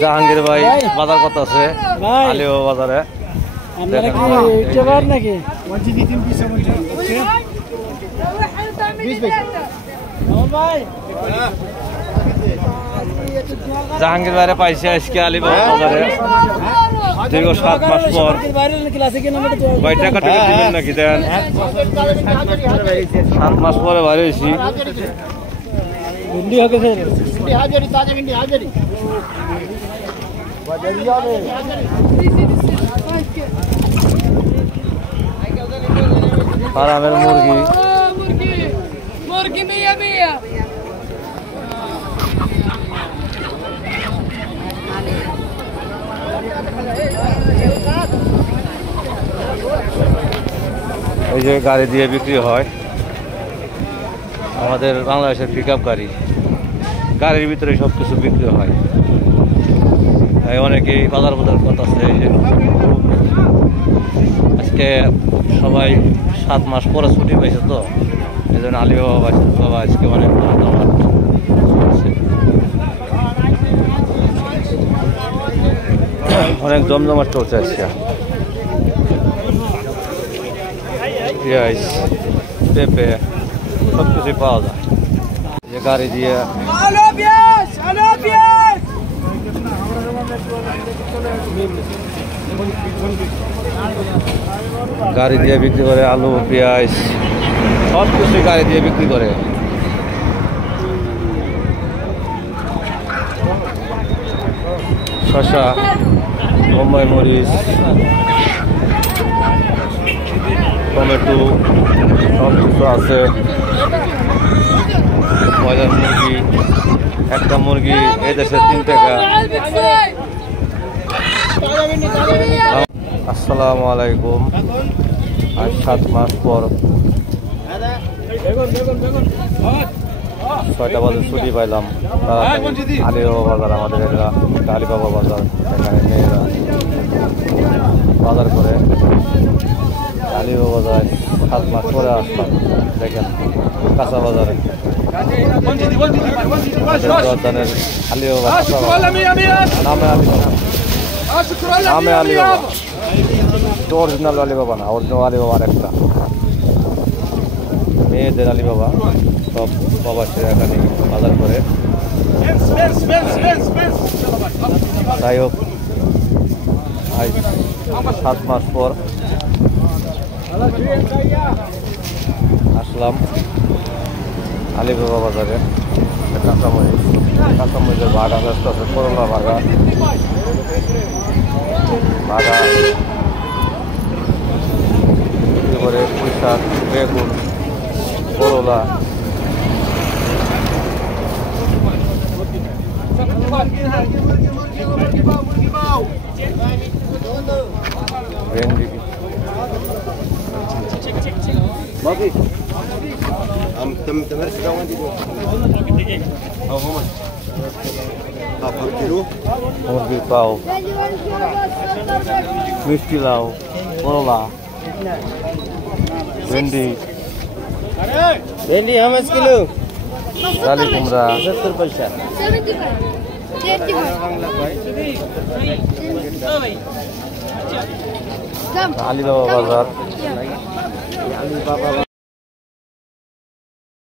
জাহাঙ্গীর ভাই বাজার কত আছে আলিও বাজারে নাকি জাহাঙ্গীর বাইরে পাইছে আজকে আলিবাবা বাজারে দীর্ঘ 7 মাস পর কয় টাকা টাকা দিবেন নাকি দেন 7 মাস পরে বাইরে হয়েছি ফার্মের মুরগি মুরগি মিয়া মিয়া এই যে গাড়ি দিয়ে বিক্রি হয় আমাদের বাংলাদেশের পিকআপ গাড়ি গাড়ির ভিতরে সব কিছু বিক্রি হয় তাই অনেকেই বাজার করতেছে এই যে আজকে সবাই 7 মাস পরে ছুটি পাইছে তো এই জন্য আলিবাবা বাবা আজকে অনেক অনেক জমজমাট চলছে আজকে পেঁয়াজ পেঁপে সব কিছুই পাওয়া যায় যে গাড়ি দিয়ে গাড়ি দিয়ে বিক্রি করে আলু পেঁয়াজ সব কিছুই গাড়ি দিয়ে বিক্রি করে শসা বোম্বাই মরিচ টমেটো সব কিছু আছে ব্রয়লার মুরগি একটা মুরগি এই দেশে 3 টাকা আসসালামু আলাইকুম আজ 7 মাস পর 6টা বাজে ছুটি পাইলাম আলিবাবা বাজার আমাদের এটা আলিবাবা বাজার এখানে মেয়েরা বাজার করে আলিবাবা বাজার 7 মাস পরে আসলাম দেখেন কাঁচা বাজারে আলিবাবা নামে আলিবাবা অরিজিনাল আলিবাবা না অরিজিনাল আলিবাবার একটা মেয়েদের আলিবাবা সব প্রবাসী এখানে বাজার করে যাই হোক 7 মাস পর আসলাম আলিবাবা বাজারে কাঁচামরিচের বাগান আছে করলা বাগান এবারে পুঁইশাক বেগুন করলা ভেন্ডি মুরগির পাও মিষ্টি লাউ করলা ভেন্ডি भिंडी हम किलो ডালি কুমড়া 70 पैसा আলিবাবা বাজার